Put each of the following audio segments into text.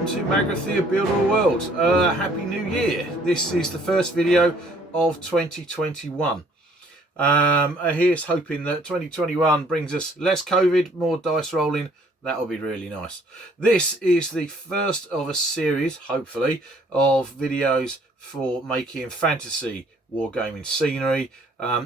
welcome to Magrathea Builder World. Happy New Year. This is the first video of 2021. Here's hoping that 2021 brings us less COVID, more dice rolling. That'll be really nice. This is the first of a series, hopefully, of videos for making fantasy wargaming scenery.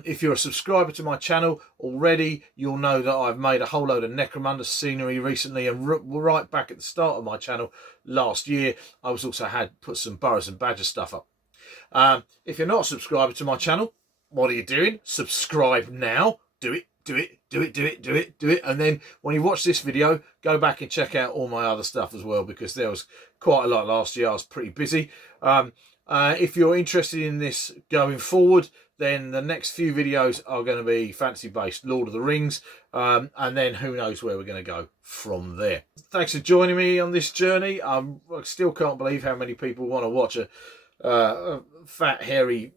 If you're a subscriber to my channel already, you'll know that I've made a whole load of Necromunda scenery recently, and right back at the start of my channel last year, I was also put some Burrows and Badgers stuff up. If you're not a subscriber to my channel, what are you doing? Subscribe now. Do it. And then when you watch this video, go back and check out all my other stuff as well, because there was quite a lot last year. I was pretty busy. If you're interested in this going forward, then the next few videos are going to be fantasy based, Lord of the Rings, and then who knows where we're going to go from there. Thanks for joining me on this journey. I still can't believe how many people want to watch a fat, hairy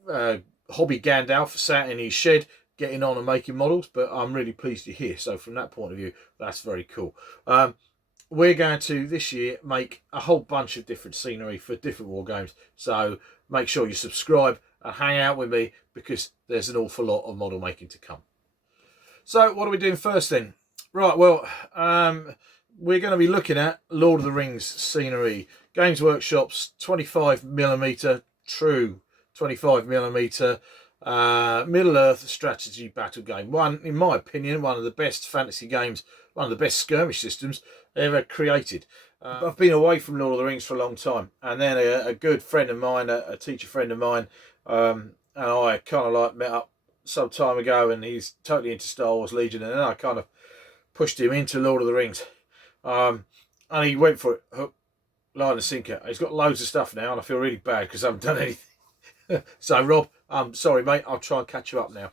hobby Gandalf sat in his shed getting on and making models, but I'm really pleased you're here. So from that point of view, that's very cool. We're going to this year make a whole bunch of different scenery for different war games, so make sure you subscribe and hang out with me, because there's an awful lot of model making to come. So what are we doing first then? Right, well, we're going to be looking at Lord of the Rings scenery. Games Workshop's 25mm, true 25mm, Middle-earth strategy battle game. One, in my opinion, one of the best fantasy games, one of the best skirmish systems ever created. I've been away from Lord of the Rings for a long time, and then a good friend of mine, a teacher friend of mine, and I kind of like met up some time ago, and he's totally into Star Wars Legion, and then I kind of pushed him into Lord of the Rings, and he went for it, hook, line and sinker. He's got loads of stuff now, and I feel really bad because I haven't done anything. So Rob, I'm sorry mate, I'll try and catch you up now.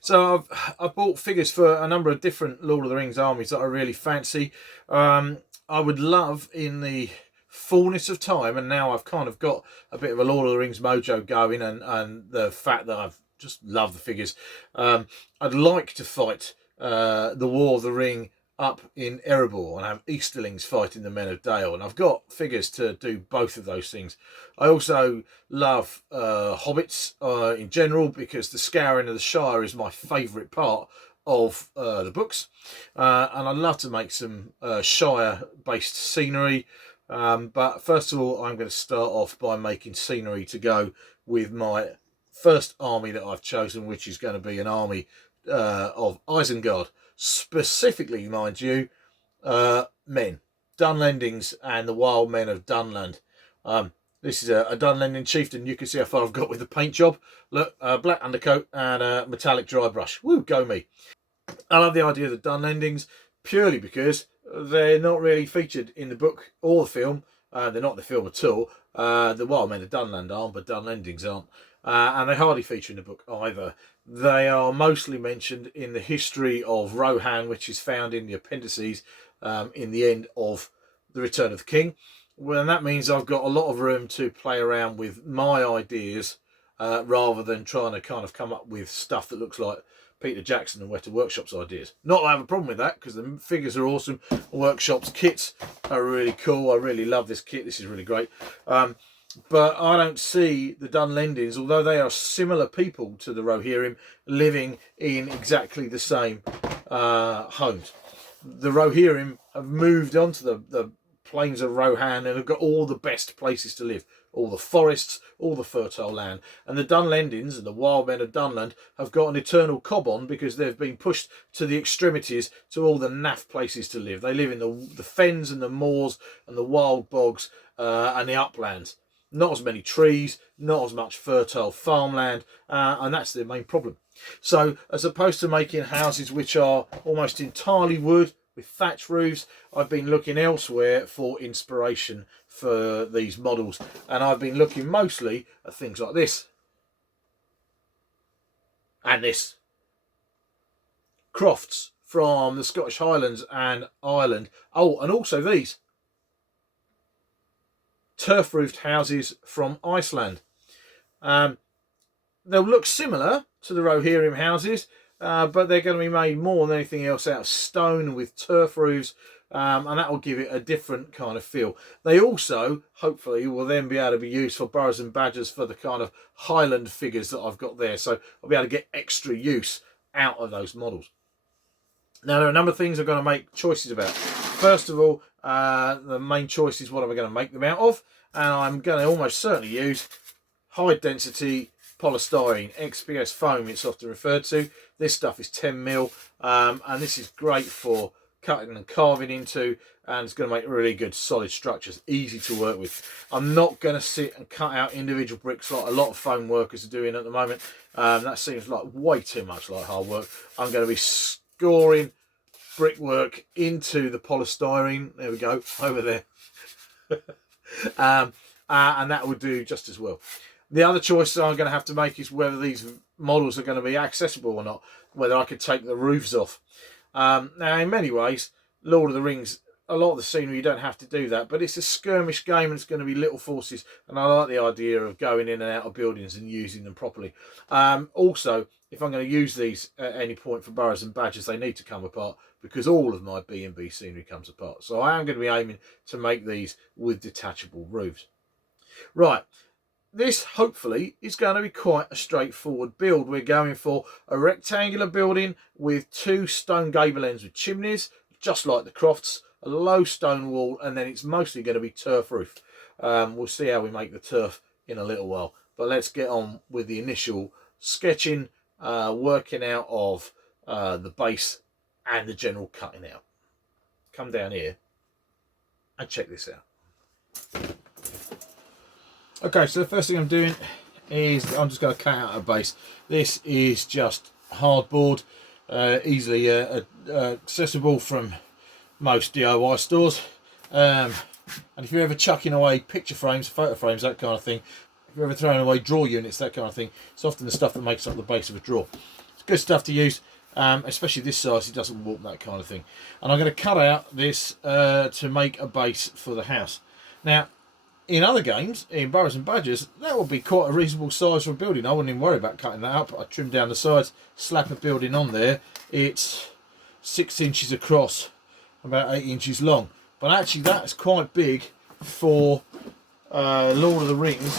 So I've bought figures for a number of different Lord of the Rings armies that I really fancy. I would love, in the fullness of time, and now I've kind of got a bit of a Lord of the Rings mojo going, and the fact that I've just loved the figures, I'd like to fight the War of the Ring up in Erebor and have Easterlings fighting the Men of Dale, and I've got figures to do both of those things. I also love hobbits in general, because the scouring of the Shire is my favourite part of the books, and I'd love to make some Shire based scenery, but first of all I'm going to start off by making scenery to go with my first army that I've chosen, which is going to be an army of Isengard. Specifically, mind you, men, Dunlendings and the wild men of Dunland. This is a Dunlending chieftain. You can see how far I've got with the paint job. Look, black undercoat and a metallic dry brush. Woo, go me. I love the idea of the Dunlendings purely because they're not really featured in the book or the film. They're not in the film at all. The wild men of Dunland aren't, but Dunlendings aren't. And they hardly feature in the book either. They are mostly mentioned in the history of Rohan, which is found in the appendices in the end of The Return of the King. Well, and that means I've got a lot of room to play around with my ideas, rather than trying to kind of come up with stuff that looks like Peter Jackson and Weta Workshop's ideas. Not that I have a problem with that, because the figures are awesome. Workshop's kits are really cool. I really love this kit. This is really great. But I don't see the Dunlendings, although they are similar people to the Rohirrim, living in exactly the same homes. The Rohirrim have moved onto the plains of Rohan and have got all the best places to live, all the forests, all the fertile land. And the Dunlendings and the wild men of Dunland have got an eternal cob-on, because they've been pushed to the extremities to all the naff places to live. They live in the fens and the moors and the wild bogs and the uplands. Not as many trees, not as much fertile farmland, and that's the main problem. So as opposed to making houses which are almost entirely wood with thatch roofs, I've been looking elsewhere for inspiration for these models, and I've been looking mostly at things like this and this. Crofts from the Scottish Highlands and Ireland. Oh, and also these turf-roofed houses from Iceland. They'll look similar to the Rohirrim houses, but they're going to be made more than anything else out of stone with turf roofs, and that will give it a different kind of feel. They also, hopefully, will then be able to be used for Burrows and Badgers for the kind of Highland figures that I've got there. So I'll be able to get extra use out of those models. Now, there are a number of things I'm going to make choices about. First of all, the main choice is what am I going to make them out of, and I'm going to almost certainly use high density polystyrene, XPS foam it's often referred to. This stuff is 10mm, and this is great for cutting and carving into, and it's going to make really good solid structures, easy to work with. I'm not going to sit and cut out individual bricks like a lot of foam workers are doing at the moment. That seems like way too much like hard work. I'm going to be scoring brickwork into the polystyrene. There we go, over there. And that will do just as well. The other choice I'm going to have to make is whether these models are going to be accessible or not, whether I could take the roofs off. Now, in many ways, Lord of the Rings, a lot of the scenery you don't have to do that, but it's a skirmish game and it's going to be little forces, and I like the idea of going in and out of buildings and using them properly. Also, if I'm going to use these at any point for Burrows and Badgers, they need to come apart, because all of my B&B scenery comes apart. So I am going to be aiming to make these with detachable roofs. Right. This, hopefully, is going to be quite a straightforward build. We're going for a rectangular building with 2 stone gable ends with chimneys, just like the Crofts, a low stone wall, and then it's mostly going to be turf roof. We'll see how we make the turf in a little while. But let's get on with the initial sketching, working out of the base and the general cutting out. Come down here and check this out. Okay, so the first thing I'm doing is I'm just going to cut out a base. This is just hardboard, easily accessible from most DIY stores. And if you're ever chucking away picture frames, photo frames, that kind of thing, if you're ever throwing away drawer units, that kind of thing, it's often the stuff that makes up the base of a drawer. It's good stuff to use, especially this size, it doesn't warp, that kind of thing. And I'm going to cut out this to make a base for the house. Now, in other games, in Burrows and Badgers, that would be quite a reasonable size for a building. I wouldn't even worry about cutting that up. I trim down the sides, slap a building on there. It's 6 inches across, about 8 inches long. But actually, that's quite big for Lord of the Rings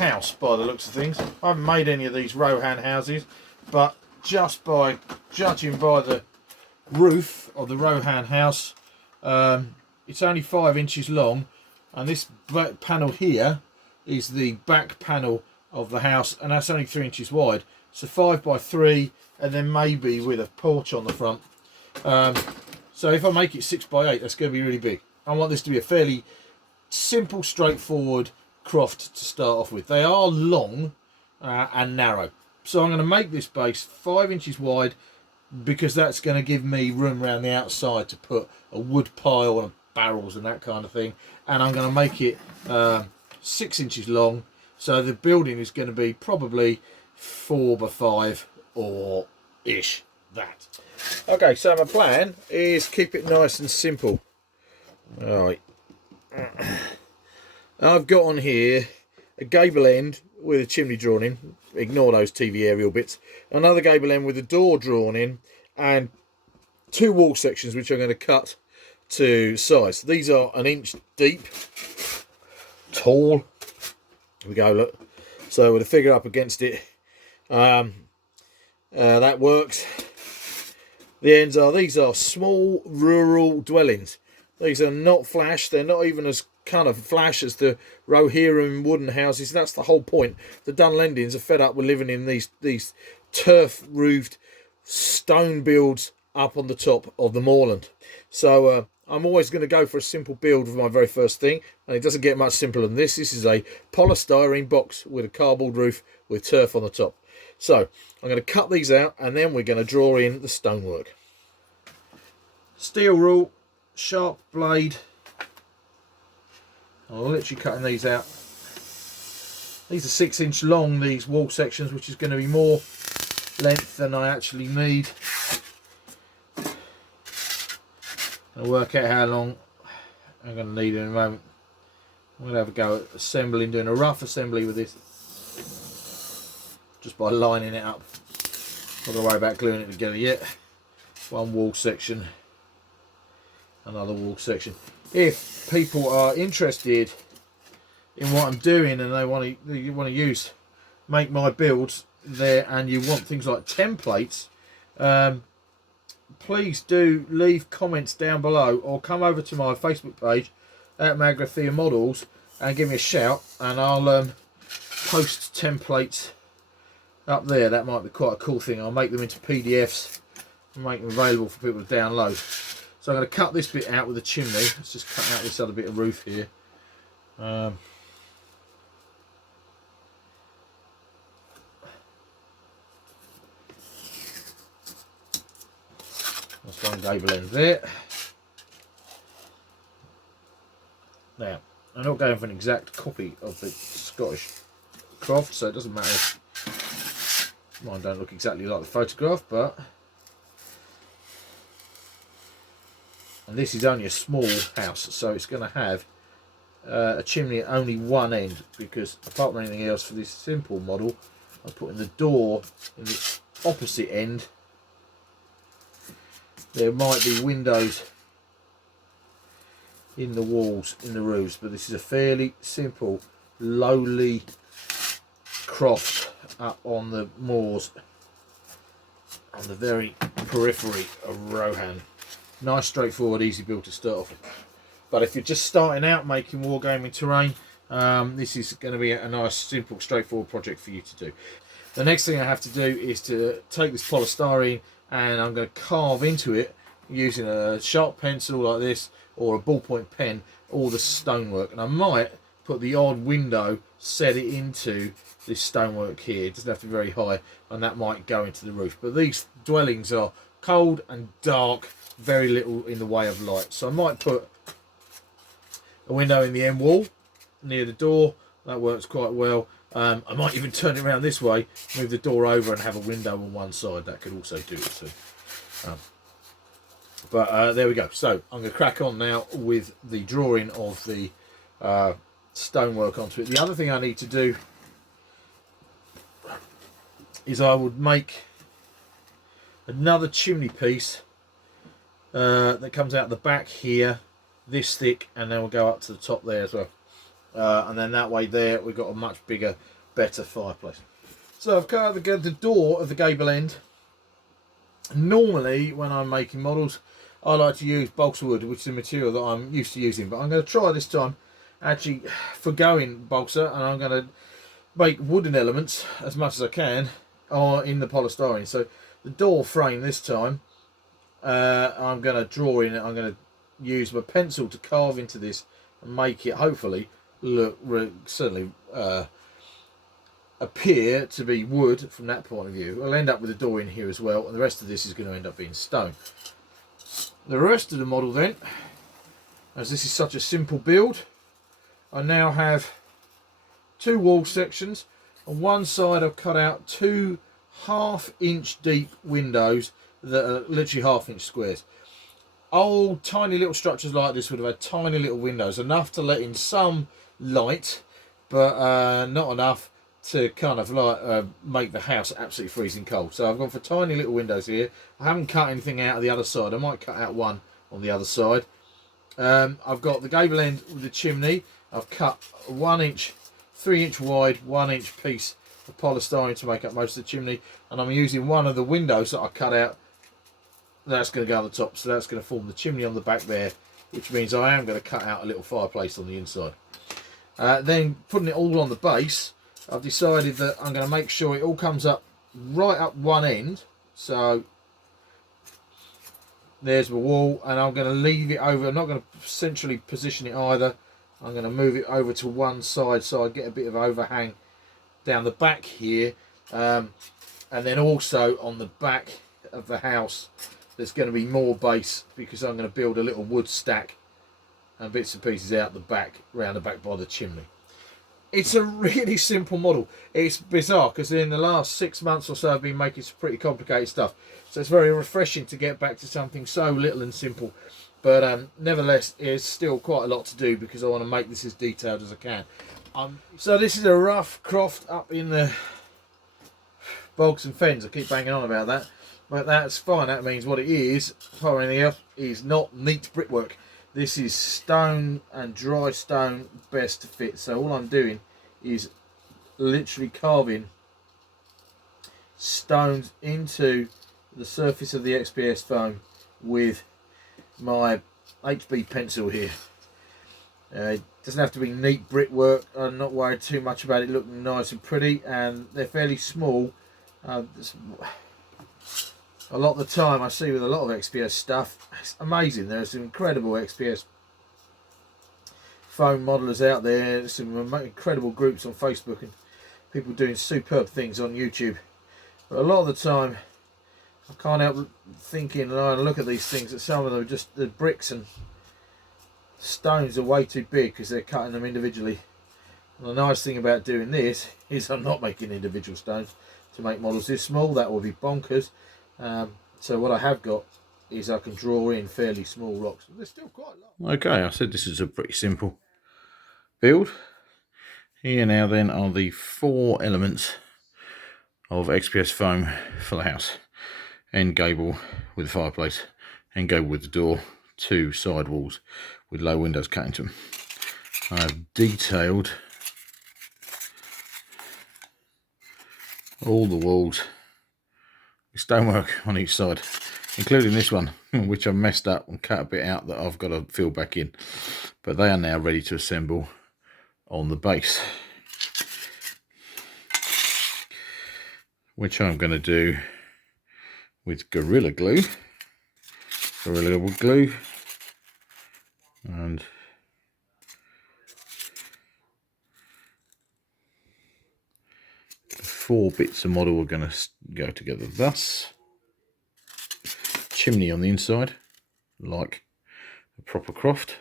house, by the looks of things. I haven't made any of these Rohan houses, but just by judging by the roof of the Rohan house, it's only 5 inches long. And this back panel here is the back panel of the house, and that's only 3 inches wide. So 5 by 3, and then maybe with a porch on the front. So if I make it 6 by 8, that's going to be really big. I want this to be a fairly simple, straightforward croft to start off with. They are long and narrow. So I'm going to make this base 5 inches wide, because that's going to give me room around the outside to put a wood pile and barrels and that kind of thing. And I'm going to make it 6 inches long, so the building is going to be probably 4 by 5 or ish that. Okay, so my plan is keep it nice and simple. All right, I've got on here a gable end with a chimney drawn in, ignore those TV aerial bits, another gable end with a door drawn in, and 2 wall sections which I'm going to cut to size. These are 1 inch deep, tall. Here we go, look. So with a figure up against it, that works. The ends are, these are small rural dwellings. These are not flash. They're not even as kind of flash as the Rohirrim wooden houses. That's the whole point. The Dunlendings are fed up with living in these turf roofed stone builds up on the top of the moorland. So I'm always going to go for a simple build for my very first thing, and it doesn't get much simpler than this. This is a polystyrene box with a cardboard roof with turf on the top. So I'm going to cut these out, and then we're going to draw in the stonework. Steel rule, sharp blade. I'm literally cutting these out. These are 6 inch long, these wall sections, which is going to be more length than I actually need. I'll work out how long I'm going to need in a moment. I'm going to have a go at assembling, doing a rough assembly with this, just by lining it up. Not going to worry about gluing it together yet. 1 wall section another wall section. If people are interested in what I'm doing and they want to use, make my builds there, and you want things like templates, please do leave comments down below, or come over to my Facebook page at Magrathea Models and give me a shout, and I'll post templates up there. That might be quite a cool thing. I'll make them into PDFs and make them available for people to download. So I'm going to cut this bit out with a chimney. Let's just cut out this other bit of roof here. That's one gable end there. Now, I'm not going for an exact copy of the Scottish Croft, so it doesn't matter if mine don't look exactly like the photograph, but... And this is only a small house, so it's going to have a chimney at only one end, because apart from anything else for this simple model, I'm putting the door in the opposite end. There might be windows in the walls, in the roofs, but this is a fairly simple, lowly croft up on the moors, on the very periphery of Rohan. Nice, straightforward, easy build to start off with. But if you're just starting out making wargaming terrain, this is going to be a nice, simple, straightforward project for you to do. The next thing I have to do is to take this polystyrene, and I'm going to carve into it using a sharp pencil like this, or a ballpoint pen, all the stonework. And I might put the odd window, set it into this stonework here. It doesn't have to be very high, and that might go into the roof. But these dwellings are cold and dark, very little in the way of light. So I might put a window in the end wall near the door. That works quite well. I might even turn it around this way, move the door over and have a window on one side. That could also do it too. But there we go. So I'm going to crack on now with the drawing of the stonework onto it. The other thing I need to do is I would make another chimney piece that comes out the back here, this thick, and then we'll go up to the top there as well. And then that way there we've got a much bigger, better fireplace. So I've cut out the door of the gable end. Normally when I'm making models, I like to use balsa wood, which is a material that I'm used to using, but I'm going to try this time actually forgoing balsa, and I'm going to make wooden elements as much as I can in the polystyrene. So the door frame this time, I'm going to draw in it. I'm going to use my pencil to carve into this and make it hopefully look, certainly appear to be wood from that point of view. I'll end up with a door in here as well, and the rest of this is going to end up being stone. The rest of the model then, as this is such a simple build, I now have two wall sections. On one side I've cut out two 1/2 inch deep windows that are literally 1/2 inch squares. Old tiny little structures like this would have had tiny little windows, enough to let in some light, but not enough to kind of like make the house absolutely freezing cold. So I've gone for tiny little windows here. I haven't cut anything out of the other side. I might cut out one on the other side. I've got the gable end with the chimney. I've cut a 1 inch, 3 inch wide, 1 inch piece of polystyrene to make up most of the chimney, and I'm using one of the windows that I cut out. That's going to go on the top, so that's going to form the chimney on the back there, which means I am going to cut out a little fireplace on the inside. Then putting it all on the base, I've decided that I'm going to make sure it all comes up right up one end. So there's the wall, and I'm going to leave it over. I'm not going to centrally position it either. I'm going to move it over to one side so I get a bit of overhang down the back here, and then also on the back of the house there's going to be more base, because I'm going to build a little wood stack and bits and pieces out the back, round the back by the chimney. It's a really simple model. It's bizarre because in the last 6 months or so I've been making some pretty complicated stuff, so it's very refreshing to get back to something so little and simple. But nevertheless, it's still quite a lot to do because I want to make this as detailed as I can. So this is a rough croft up in the bogs and fens. I keep banging on about that. but that's fine. That means what it is, apart anything else, is not neat brickwork. This is stone and dry stone best to fit. So all I'm doing is literally carving stones into the surface of the XPS foam with my HB pencil here. It doesn't have to be neat brickwork. I'm not worried too much about it looking nice and pretty, and they're fairly small. A lot of the time I see with a lot of XPS stuff, it's amazing. There's some incredible XPS foam modelers out there. There's some incredible groups on Facebook and people doing superb things on YouTube. But a lot of the time I can't help thinking, and I look at these things, that some of them are just the bricks and stones are way too big because they're cutting them individually. And the nice thing about doing this is I'm not making individual stones to make models this small. That will be bonkers. So what I have got is I can draw in fairly small rocks. They're still quite long. Okay, I said this is a pretty simple build. Here now then are the 4 elements of XPS foam for the house. End gable with the fireplace, end gable with the door, 2 side walls with low windows cut into them. I have detailed all the walls with stonework on each side, including this one, which I messed up and cut a bit out that I've got to fill back in. But they are now ready to assemble on the base, which I'm going to do with Gorilla Glue and the 4 bits of model are going to go together thus. Chimney on the inside, like a proper Croft.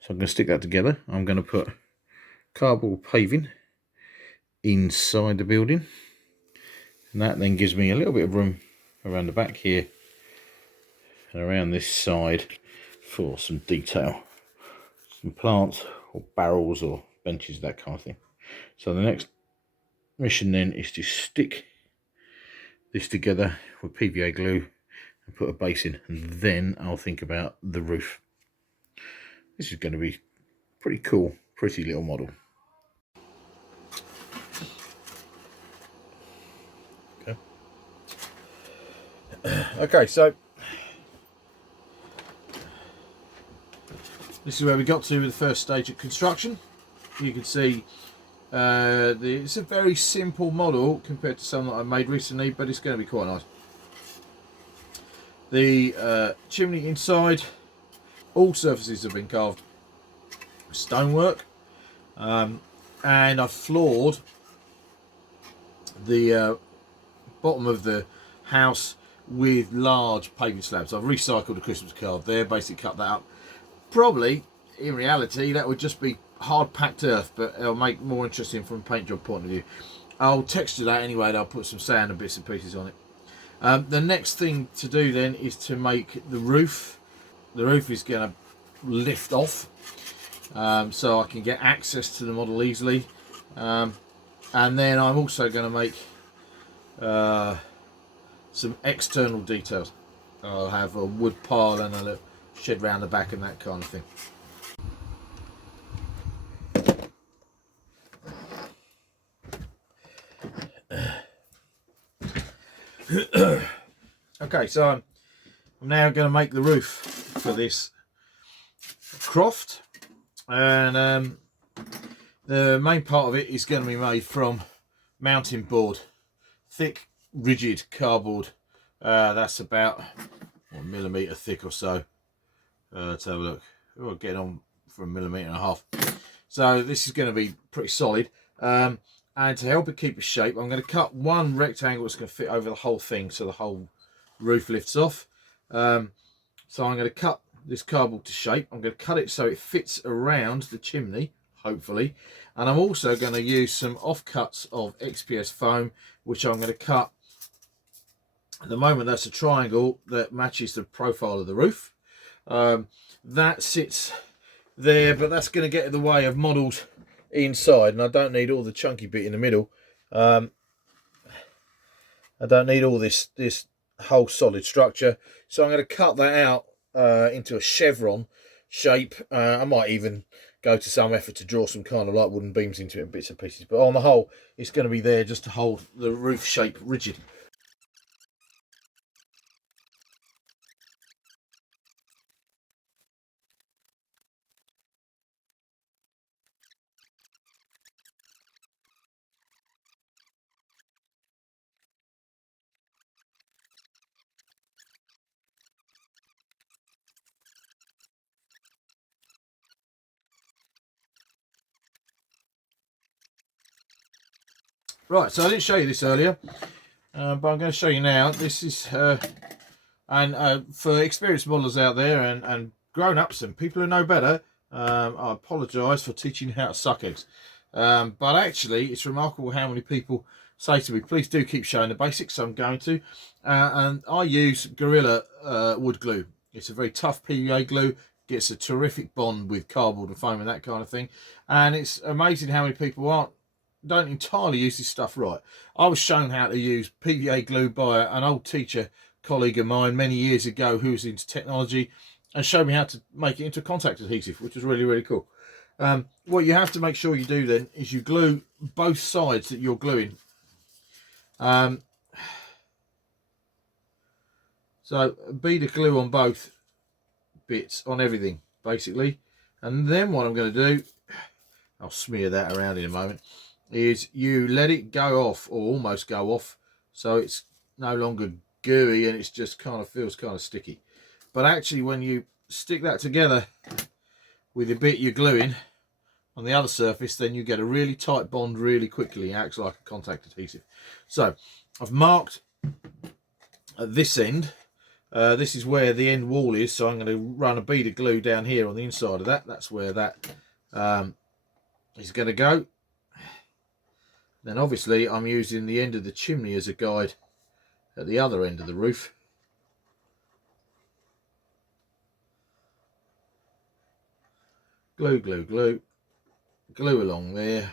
So I'm going to stick that together. I'm going to put cardboard paving inside the building, and that then gives me a little bit of room around the back here and around this side for some detail, some plants or barrels or benches, that kind of thing. So the next mission then is to stick this together with PVA glue and put a base in, and then I'll think about the roof. This is going to be pretty cool, pretty little model. Okay, so this is where we got to with the first stage of construction. You can see it's a very simple model compared to some that I made recently, but it's going to be quite nice. The chimney inside, all surfaces have been carved with stonework, and I've floored the bottom of the house with large paving slabs. I've recycled a Christmas card there, basically cut that up. Probably, in reality, that would just be hard packed earth, but it'll make more interesting from a paint job point of view. I'll texture that anyway, and I'll put some sand and bits and pieces on it. The next thing to do then is to make the roof. The roof is going to lift off, so I can get access to the model easily. And then I'm also going to make some external details. I'll have a wood pile and a little shed round the back and that kind of thing. Okay, so I'm now going to make the roof for this Croft, and the main part of it is going to be made from mountain board, thick rigid cardboard. That's about 1 millimetre thick or so. Let's have a look. We're getting on for 1.5 millimetres. So this is going to be pretty solid. And to help it keep its shape, I'm going to cut one rectangle that's going to fit over the whole thing, so the whole roof lifts off. So I'm going to cut this cardboard to shape. I'm going to cut it so it fits around the chimney, hopefully. And I'm also going to use some offcuts of XPS foam, which I'm going to cut. At the moment, that's a triangle that matches the profile of the roof. That sits there, but that's going to get in the way of models inside, and I don't need all the chunky bit in the middle. I don't need all this whole solid structure, so I'm going to cut that out into a chevron shape. I might even go to some effort to draw some kind of like wooden beams into it in bits and pieces, but on the whole it's going to be there just to hold the roof shape rigid. Right, so I didn't show you this earlier, but I'm going to show you now. This is for experienced modelers out there and grown-ups and people who know better, I apologise for teaching you how to suck eggs. But actually, it's remarkable how many people say to me, please do keep showing the basics, so I'm going to. And I use Gorilla wood glue. It's a very tough PVA glue, gets a terrific bond with cardboard and foam and that kind of thing. And it's amazing how many people don't entirely use this stuff right. I was shown how to use PVA glue by an old teacher colleague of mine many years ago who was into technology, and showed me how to make it into a contact adhesive, which was really, really cool. What you have to make sure you do then is you glue both sides that you're gluing. So a bead of glue on both bits, on everything basically. And then what I'm going to do, I'll smear that around in a moment, is you let it go off, or almost go off, so it's no longer gooey and it's just kind of feels kind of sticky. But actually when you stick that together with the bit you're gluing on the other surface, then you get a really tight bond really quickly. It acts like a contact adhesive. So I've marked at this end, this is where the end wall is, so I'm going to run a bead of glue down here on the inside of that. That's where that is going to go. Then obviously I'm using the end of the chimney as a guide at the other end of the roof. Glue, glue, glue, glue along there.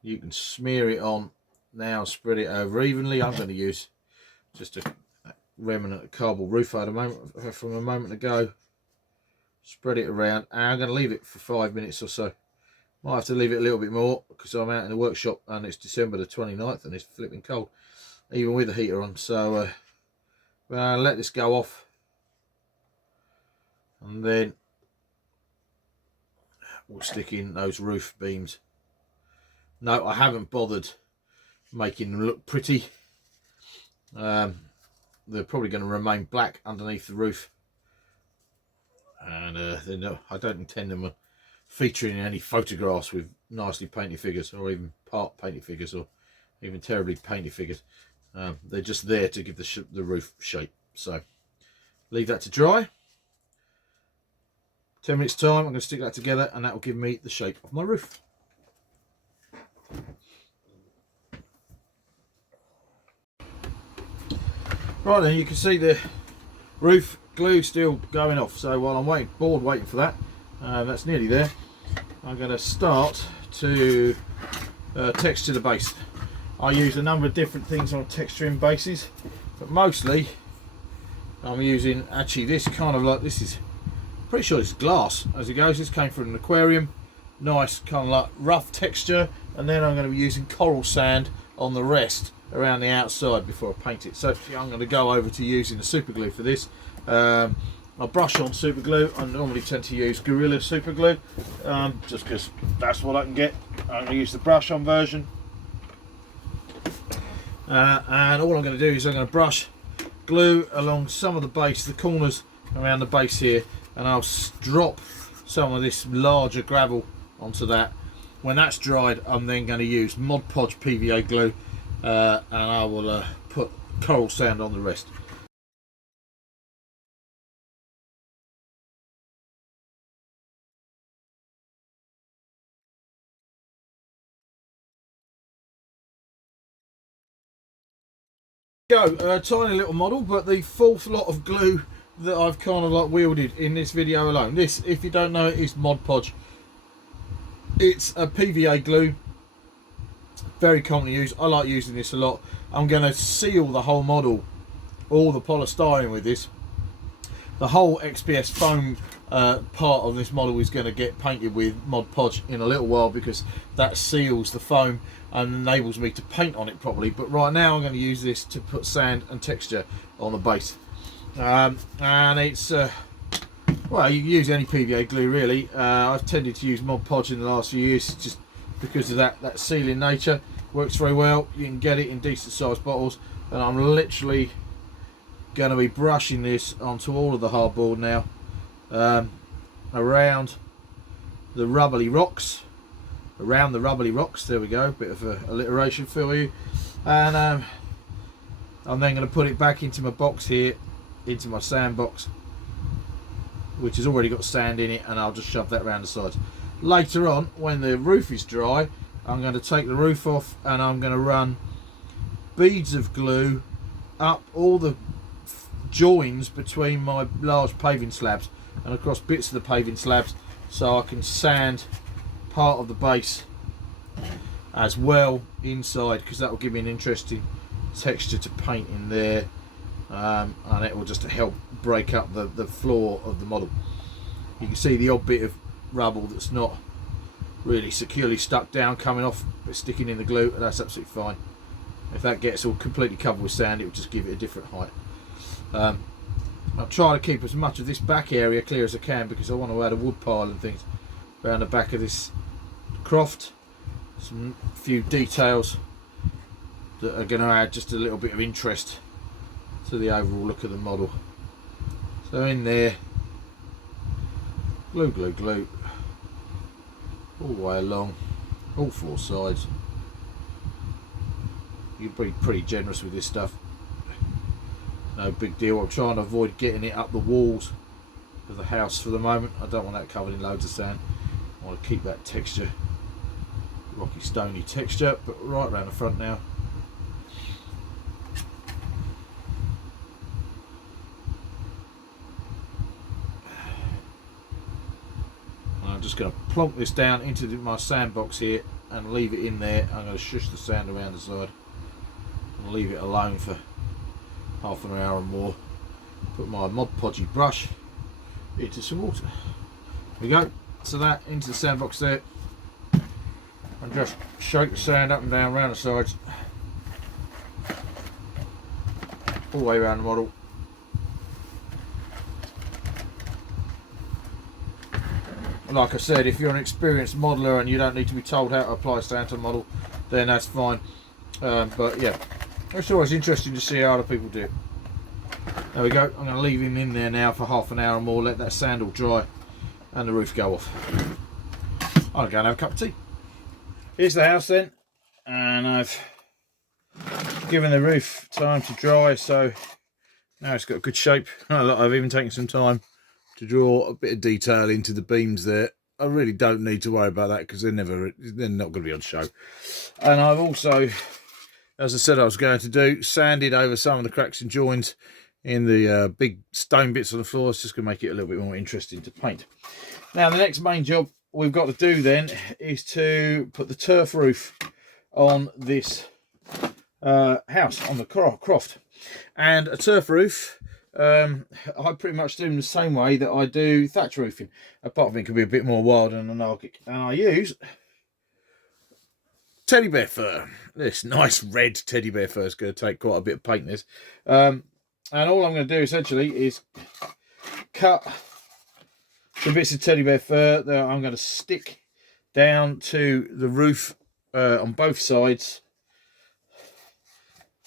You can smear it on now, spread it over evenly. I'm going to use just a remnant of cardboard roof I had from a moment ago. Spread it around, and I'm going to leave it for 5 minutes or so. Might have to leave it a little bit more because I'm out in the workshop and it's December the 29th and it's flipping cold, even with the heater on. So I'll let this go off, and then we'll stick in those roof beams. No, I haven't bothered making them look pretty. They're probably going to remain black underneath the roof, and I don't intend them featuring any photographs with nicely painted figures, or even part painted figures, or even terribly painted figures. They're just there to give the roof shape. So leave that to dry. 10 minutes time, I'm going to stick that together, and that will give me the shape of my roof. Right then, you can see the roof glue still going off. So while I'm waiting for that, that's nearly there, I'm going to start to texture the base. I use a number of different things on texturing bases, but mostly I'm using actually this kind of like, this is pretty sure it's glass as it goes. This came from an aquarium, nice kind of like rough texture, and then I'm going to be using coral sand on the rest around the outside before I paint it. So I'm going to go over to using the super glue for this. I brush on super glue. I normally tend to use Gorilla super glue, just because that's what I can get. I'm going to use the brush on version, and all I'm going to do is I'm going to brush glue along some of the base, the corners around the base here, and I'll drop some of this larger gravel onto that. When that's dried, I'm then going to use Podge PVA glue, and I will put coral sand on the rest. A tiny little model, but the fourth lot of glue that I've kind of like wielded in this video alone. This, if you don't know, it is Podge. It's a PVA glue, very commonly used. I like using this a lot. I'm going to seal the whole model, all the polystyrene with this. The whole XPS foam part of this model is going to get painted with Mod Podge in a little while, because that seals the foam and enables me to paint on it properly. But right now I'm going to use this to put sand and texture on the base. And it's well, you can use any PVA glue really. I've tended to use Mod Podge in the last few years just because of that sealing nature. Works very well. You can get it in decent sized bottles, and I'm literally going to be brushing this onto all of the hardboard now, around the rubbly rocks. There we go, bit of alliteration for you. And I'm then going to put it back into my box here, into my sand box, which has already got sand in it, and I'll just shove that around the sides. Later on, when the roof is dry, I'm going to take the roof off, and I'm going to run beads of glue up all the joins between my large paving slabs and across bits of the paving slabs, so I can sand part of the base as well inside, because that will give me an interesting texture to paint in there, and it will just help break up the floor of the model. You can see the odd bit of rubble that's not really securely stuck down coming off, but sticking in the glue, and that's absolutely fine. If that gets all completely covered with sand, it will just give it a different height. I'll try to keep as much of this back area clear as I can, because I want to add a wood pile and things around the back of this Croft. Some few details that are going to add just a little bit of interest to the overall look of the model. So in there, glue, glue, glue, all the way along, all four sides. You can be pretty generous with this stuff. No big deal. I'm trying to avoid getting it up the walls of the house for the moment. I don't want that covered in loads of sand. I want to keep that texture, rocky stony texture, but right around the front now. And I'm just going to plonk this down into my sandbox here and leave it in there. I'm going to shush the sand around the side and leave it alone for half an hour or more. Put my Mod Podgy brush into some water. There we go. So that into the sandbox there, and just shake the sand up and down around the sides, all the way around the model. Like I said, if you're an experienced modeler and you don't need to be told how to apply sand to a model, then that's fine. But yeah, it's always interesting to see how other people do it. There we go. I'm going to leave him in there now for half an hour or more, let that sand all dry and the roof go off. I'll go and have a cup of tea. Here's the house then, and I've given the roof time to dry, so now it's got a good shape. I've even taken some time to draw a bit of detail into the beams there. I really don't need to worry about that, because they're not going to be on show. And I've also, as I said I was going to do, sanded over some of the cracks and joins in the big stone bits on the floor. It's just going to make it a little bit more interesting to paint. Now the next main job we've got to do then is to put the turf roof on this house, on the Croft. And a turf roof, I pretty much do them the same way that I do thatch roofing. Apart from it can be a bit more wild and anarchic. And I use teddy bear fur. This nice red teddy bear fur is going to take quite a bit of paint, this. And all I'm going to do essentially is cut some bits of teddy bear fur that I'm going to stick down to the roof on both sides,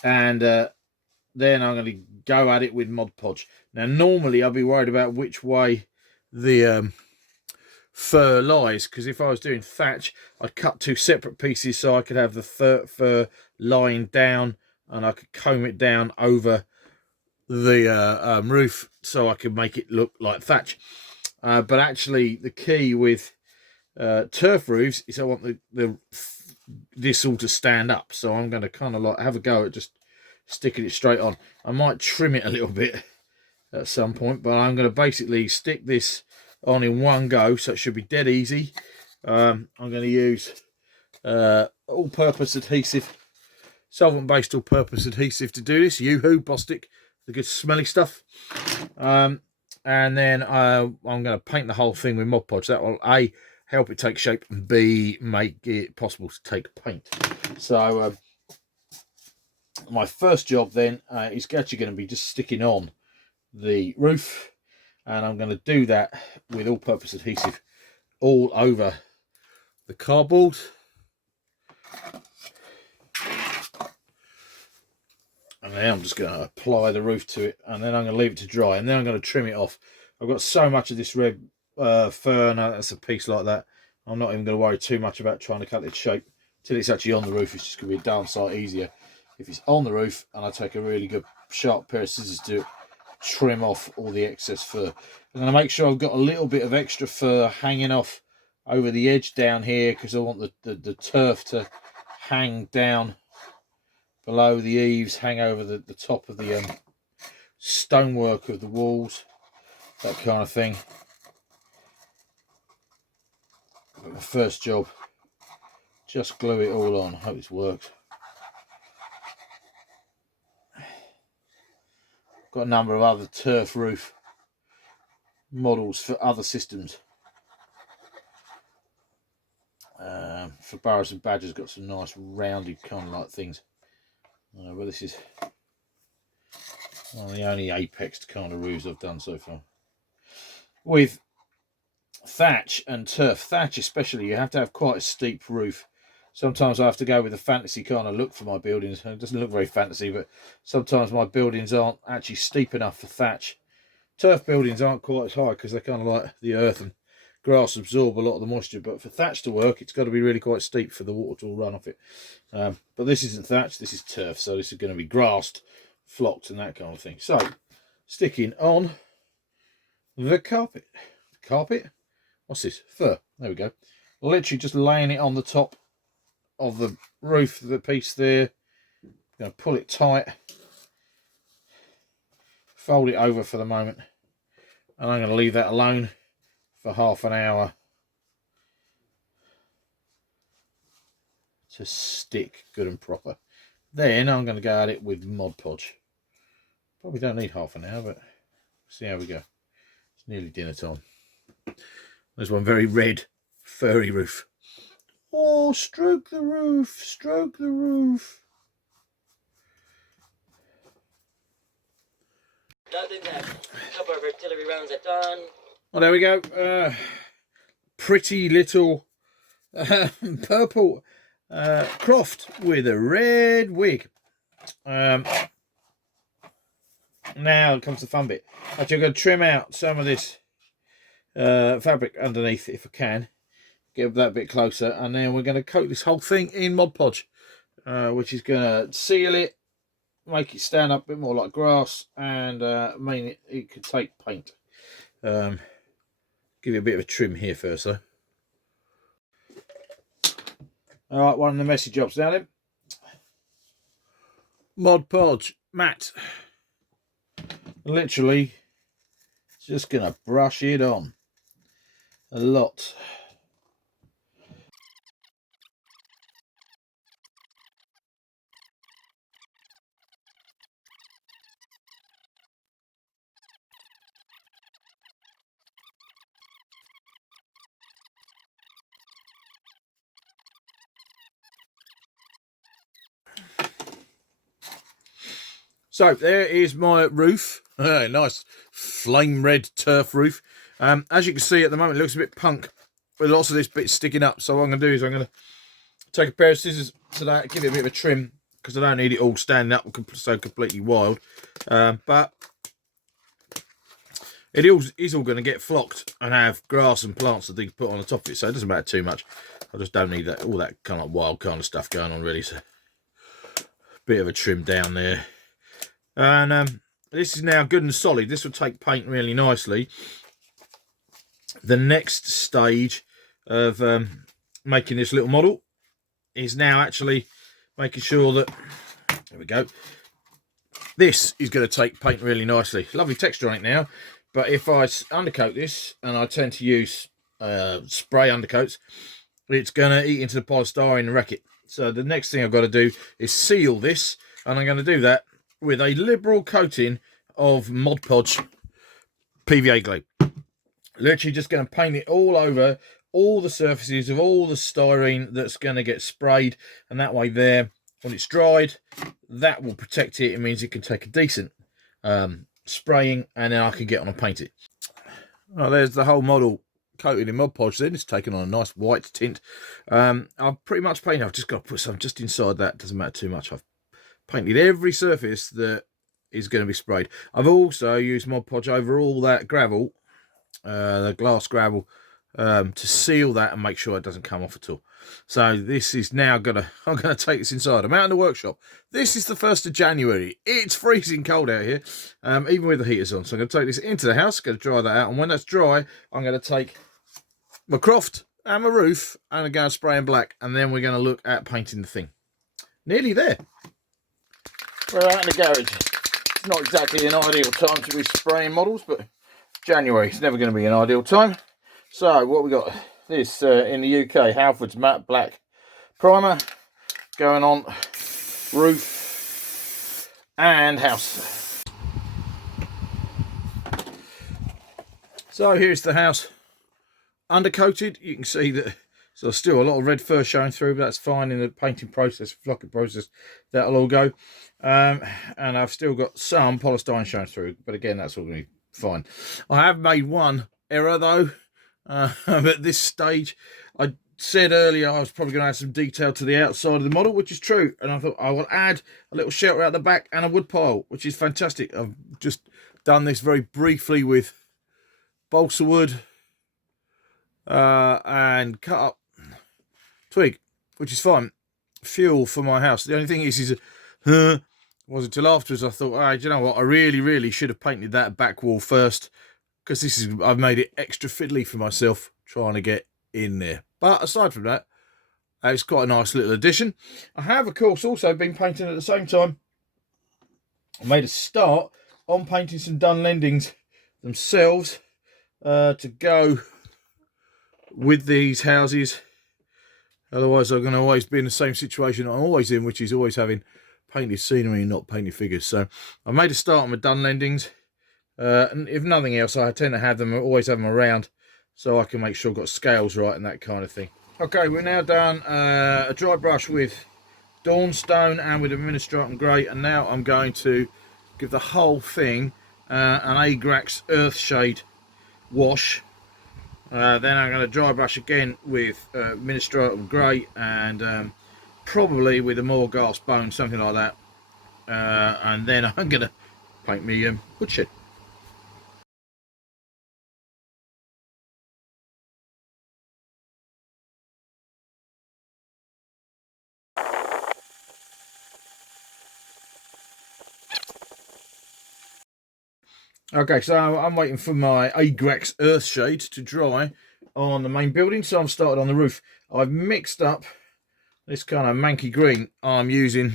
and then I'm going to go at it with Mod Podge. Now normally I'd be worried about which way the fur lies, because if I was doing thatch, I'd cut two separate pieces so I could have the fur lying down, and I could comb it down over the roof so I could make it look like thatch. But actually the key with turf roofs is I want this all to stand up, so I'm going to kind of like have a go at just sticking it straight on. I might trim it a little bit at some point, but I'm going to basically stick this on in one go, so it should be dead easy. I'm going to use all-purpose adhesive solvent-based all-purpose adhesive to do this. Yoo-hoo, Bostik, the good smelly stuff. And then I'm going to paint the whole thing with Mod Podge. That will A, help it take shape, and B, make it possible to take paint. So my first job then is actually going to be just sticking on the roof, and I'm going to do that with all-purpose adhesive all over the cardboard. And then I'm just going to apply the roof to it, and then I'm going to leave it to dry, and then I'm going to trim it off. I've got so much of this red fern, that's a piece like that. I'm not even going to worry too much about trying to cut its shape till it's actually on the roof. It's just going to be a darn sight easier if it's on the roof, and I take a really good sharp pair of scissors to trim off all the excess fur. I'm going to make sure I've got a little bit of extra fur hanging off over the edge down here, because I want the turf to hang down below the eaves, hang over the top of the stonework of the walls, that kind of thing. But the first job, just glue it all on. Hope it's worked. Got a number of other turf roof models for other systems. For Burrows and Badgers, got some nice rounded kind of like things. But this is one of the only apexed kind of roofs I've done so far. With thatch and turf, thatch especially, you have to have quite a steep roof. Sometimes I have to go with a fantasy kind of look for my buildings. It doesn't look very fantasy, but sometimes my buildings aren't actually steep enough for thatch. Turf buildings aren't quite as high because they're kind of like the earth and grass absorb a lot of the moisture, but for thatch to work, it's got to be really quite steep for the water to all run off it. But this isn't thatch, this is turf, so this is going to be grassed, flocked, and that kind of thing. So, sticking on the carpet. Carpet? What's this? Fur. There we go. Literally just laying it on the top of the roof, the piece there. Going to pull it tight, fold it over for the moment, and I'm going to leave that alone for half an hour to stick good and proper. Then I'm going to go at it with Mod Podge. Probably don't need half an hour, but see how we go. It's nearly dinner time. There's one very red, furry roof. Oh, stroke the roof, stroke the roof. Nothing that a couple of artillery rounds are done. Well, there we go. Pretty little purple Croft with a red wig. Now comes the fun bit. Actually, I'm going to trim out some of this fabric underneath if I can. Get that bit closer, and then we're going to coat this whole thing in Mod Podge, which is going to seal it, make it stand up a bit more like grass, and mean it could take paint. Give you a bit of a trim here first though. Alright, one of the messy jobs now then. Mod Podge matte. Literally just gonna brush it on a lot. So there is my roof. Nice flame red turf roof. As you can see at the moment, it looks a bit punk with lots of this bit sticking up. So what I'm going to do is I'm going to take a pair of scissors to that, give it a bit of a trim, because I don't need it all standing up so completely wild. But it is all going to get flocked and have grass and plants and things put on the top of it. So it doesn't matter too much. I just don't need that all that kind of wild kind of stuff going on really. So bit of a trim down there. And this is now good and solid. This will take paint really nicely. The next stage of making this little model is now actually making sure that, there we go, this is going to take paint really nicely. Lovely texture on it now, but if I undercoat this, and I tend to use spray undercoats, it's going to eat into the polystyrene and wreck it. So the next thing I've got to do is seal this, and I'm going to do that with a liberal coating of Mod Podge PVA glue. Literally just going to paint it all over all the surfaces of all the styrene that's going to get sprayed, and that way there, when it's dried, that will protect it. It means it can take a decent spraying, and then I can get on and paint it. Well, there's the whole model coated in Mod Podge. Then it's taken on a nice white tint. I've pretty much painted. I've just got to put some just inside that. Doesn't matter too much. I've painted every surface that is going to be sprayed. I've also used Mod Podge over all that gravel, the glass gravel, to seal that and make sure it doesn't come off at all. So this is now I'm gonna take this inside. I'm out in the workshop. This is the 1st of January. It's freezing cold out here, even with the heaters on. So I'm gonna take this into the house, gonna dry that out, and when that's dry, I'm gonna take my Croft and my roof and I'm going to spray in black, and then we're gonna look at painting the thing. Nearly there. We're out in the garage. It's not exactly an ideal time to be spraying models, but January, it's never going to be an ideal time. So what we got, this in the UK, Halford's matte black primer going on roof and house. So here's the house undercoated. You can see that there's still a lot of red fur showing through, but that's fine. In the painting process, flocking process, that'll all go. And I've still got some polystyrene showing through, but again, that's all going to be fine. I have made one error though. At this stage, I said earlier I was probably going to add some detail to the outside of the model, which is true, and I thought I will add a little shelter out the back and a wood pile, which is fantastic. I've just done this very briefly with balsa wood and cut up twig, which is fine. Fuel for my house. The only thing is wasn't until afterwards I thought, do you know what, I really should have painted that back wall first, because I've made it extra fiddly for myself trying to get in there. But aside from that, it's quite a nice little addition. I have, of course, also been painting at the same time. I made a start on painting some Dunlendings themselves to go with these houses. Otherwise, I'm going to always be in the same situation I'm always in, which is always having painted scenery and not painted figures. So I made a start on my Dunlendings. And if nothing else, I tend to have them, always have them around, so I can make sure I've got scales right and that kind of thing. Okay, we're now done a dry brush with Dawnstone and with a Ministratum Grey, and now I'm going to give the whole thing an Agrax Earthshade wash. Then I'm going to dry brush again with Ministratum Grey and probably with a Morghast Bone, something like that. And then I'm going to paint me woodshed. Okay, so I'm waiting for my Agrax Earthshade to dry on the main building, so I'm started on the roof. I've mixed up this kind of manky green I'm using,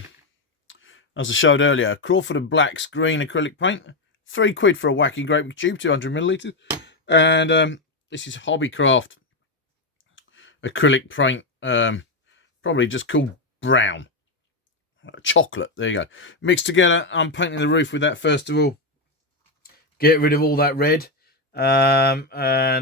as I showed earlier, Crawford and Black's green acrylic paint. £3 for a wacky grape tube, 200ml. And this is Hobbycraft acrylic paint, probably just called brown. Chocolate, there you go. Mixed together, I'm painting the roof with that first of all. Get rid of all that red, and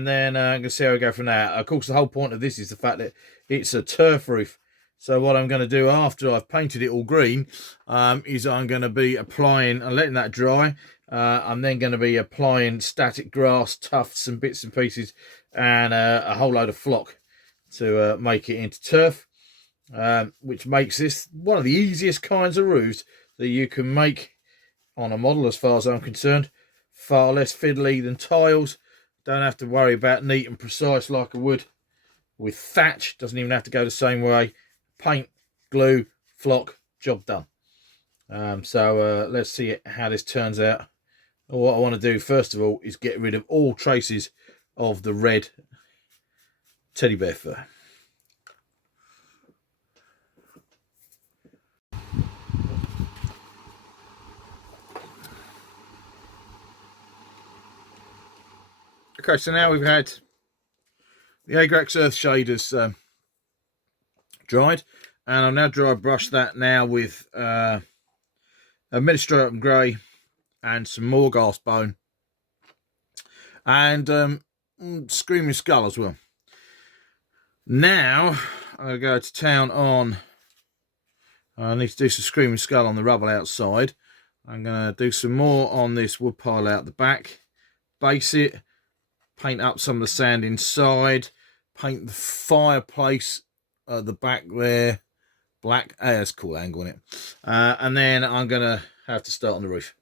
then I'm going to see how we go from there. Of course, the whole point of this is the fact that it's a turf roof. So what I'm going to do after I've painted it all green is I'm going to be applying and letting that dry. I'm then going to be applying static grass, tufts and bits and pieces, and a whole load of flock to make it into turf, which makes this one of the easiest kinds of roofs that you can make on a model, as far as I'm concerned. Far less fiddly than tiles. Don't have to worry about neat and precise like a wood with thatch. Doesn't even have to go the same way. Paint, glue, flock, job done. So let's see how this turns out. What I want to do first of all is get rid of all traces of the red teddy bear fur. Okay, so now we've had the Agrax Earthshade has dried, and I'll now dry brush that now with a Mediterranean grey and some more gas bone and Screaming Skull as well. Now I'm going to go to town on, I need to do some Screaming Skull on the rubble outside. I'm going to do some more on this wood pile out the back, base it, paint up some of the sand inside, paint the fireplace at the back there black. That's a cool angle in it. And then I'm going to have to start on the roof.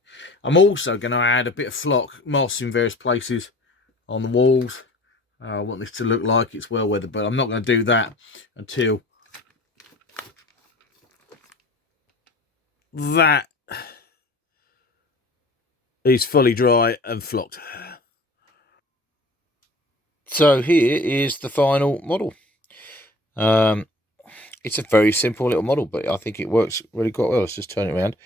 I'm also going to add a bit of flock moss in various places on the walls. I want this to look like it's well weathered, but I'm not going to do that until that is fully dry and flocked. So here is the final model. It's a very simple little model, but I think it works really quite well. Let's just turn it around.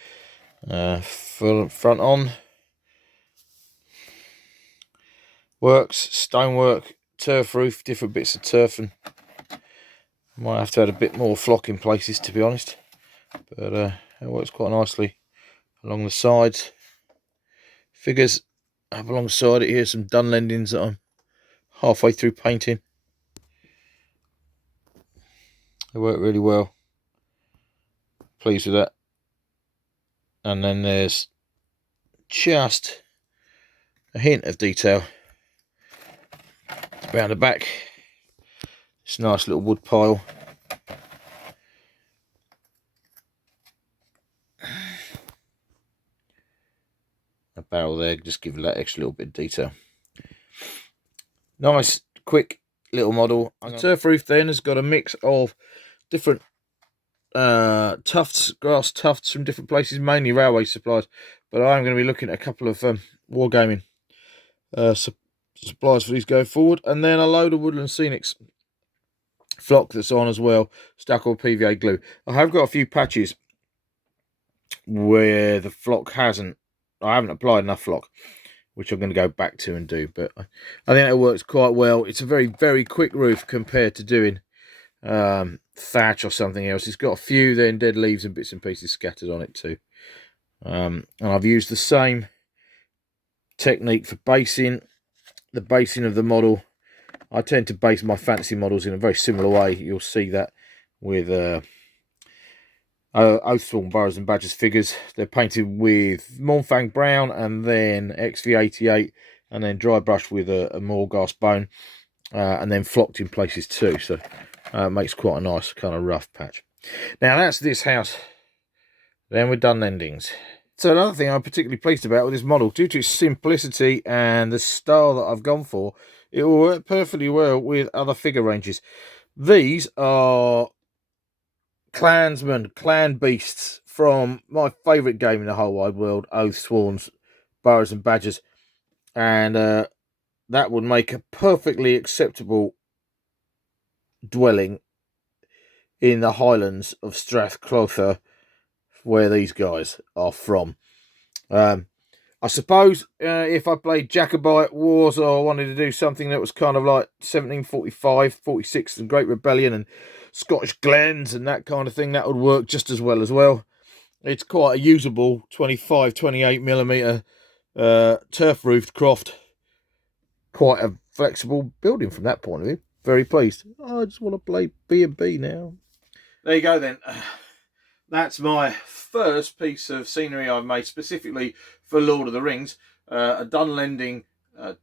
Front on. Works, stonework, turf roof, different bits of turf, and might have to add a bit more flock in places, to be honest. But it works quite nicely along the sides. Figures up alongside it. Here's some Dunlendings that I'm halfway through painting. They work really well. Pleased with that. And then there's just a hint of detail around the back. It's a nice little wood pile. A barrel there, just give it that extra little bit of detail. Nice, quick little model. The turf roof then has got a mix of different tufts, grass tufts from different places, mainly railway supplies. But I'm going to be looking at a couple of wargaming supplies for these going forward, and then a load of Woodland Scenics flock that's on as well, stuck on PVA glue. I have got a few patches where the flock I haven't applied enough flock, which I'm going to go back to and do, but I think it works quite well. It's a very, very quick roof compared to doing thatch or something else. It's got a few then dead leaves and bits and pieces scattered on it too. And I've used the same technique for basing. The basing of the model, I tend to base my fantasy models in a very similar way. You'll see that with Oathsworn Burrows and Badgers figures. They're painted with Mornfang Brown and then XV88 and then dry brush with a Morghast bone and then flocked in places too. So it makes quite a nice kind of rough patch. Now that's this house. Then we're done Dunlendings. So another thing I'm particularly pleased about with this model, due to its simplicity and the style that I've gone for, it will work perfectly well with other figure ranges. These are clansmen, clan beasts from my favourite game in the whole wide world, Oathsworn Burrows and Badgers. And that would make a perfectly acceptable dwelling in the Highlands of Strathclyde, where these guys are from. I suppose if I played Jacobite wars or I wanted to do something that was kind of like 1745, 46, and Great Rebellion and Scottish glens and that kind of thing, that would work just as well. It's quite a usable 25, 28mm turf-roofed Croft. Quite a flexible building from that point of view. Very pleased. I just want to play B&B now. There you go then. That's my first piece of scenery I've made specifically for Lord of the Rings, a Dunlending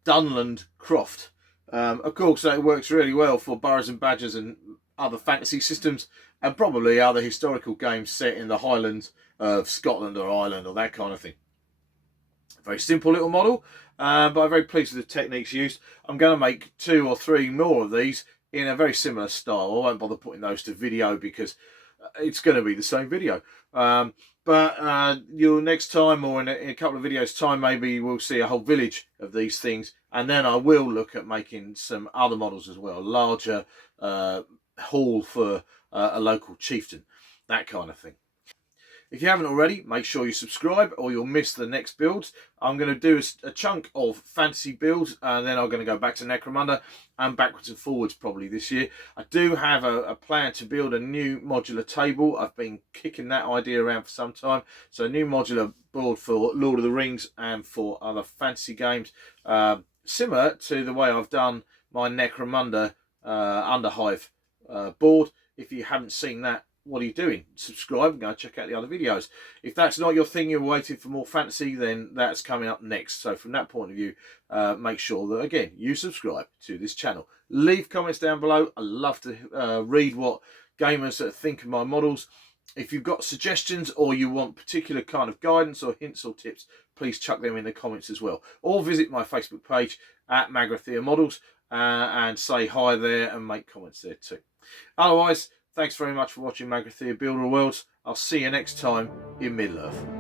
Dunland Croft. Of course, it works really well for Burrows and Badgers and other fantasy systems, and probably other historical games set in the Highlands of Scotland or Ireland or that kind of thing. Very simple little model, but I'm very pleased with the techniques used. I'm going to make 2 or 3 more of these in a very similar style. I won't bother putting those to video because it's going to be the same video. But you'll next time, or in a couple of videos time, maybe we'll see a whole village of these things, and then I will look at making some other models as well, larger hall for a local chieftain, that kind of thing. If you haven't already, make sure you subscribe or you'll miss the next builds. I'm going to do a chunk of fantasy builds, and then I'm going to go back to Necromunda and backwards and forwards probably this year. I do have a plan to build a new modular table. I've been kicking that idea around for some time. So a new modular board for Lord of the Rings and for other fantasy games, similar to the way I've done my Necromunda Underhive board. If you haven't seen that, what are you doing? Subscribe and go check out the other videos. If that's not your thing, you're waiting for more fantasy, then that's coming up next. So from that point of view, make sure that, again, you subscribe to this channel. Leave comments down below. I love to read what gamers think of my models. If you've got suggestions or you want particular kind of guidance or hints or tips, please chuck them in the comments as well. Or visit my Facebook page at Magrathea Models and say hi there and make comments there too. Otherwise, thanks very much for watching Magrathea Builder Worlds. I'll see you next time in Middle-earth.